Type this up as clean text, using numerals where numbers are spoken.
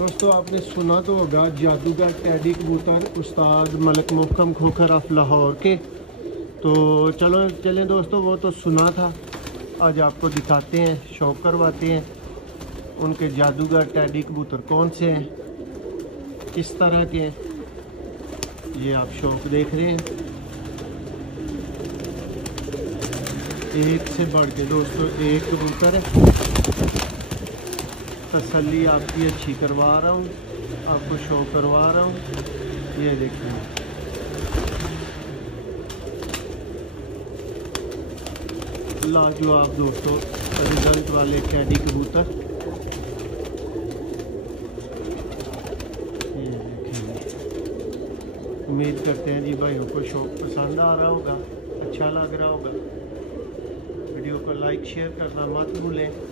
दोस्तों आपने सुना तो होगा जादूगर टेडी कबूतर उस्ताद मलिक मोहकम खोखर ऑफ लाहौर के। तो चलो चलें दोस्तों, वो तो सुना था, आज आपको दिखाते हैं, शौक करवाते हैं उनके जादूगर टेडी कबूतर कौन से हैं, किस तरह के हैं। ये आप शौक देख रहे हैं, एक से बढ़ के दोस्तों एक कबूतर है। तसल्ली आपकी अच्छी करवा रहा हूँ, आपको शो करवा रहा हूँ। ये देखिए लाजवाब दोस्तों रिजल्ट वाले टेडी कबूतर। ये देखिए, उम्मीद करते हैं जी भाइयों को शौक पसंद आ रहा होगा, अच्छा लग रहा होगा। वीडियो को लाइक शेयर करना मत भूलें।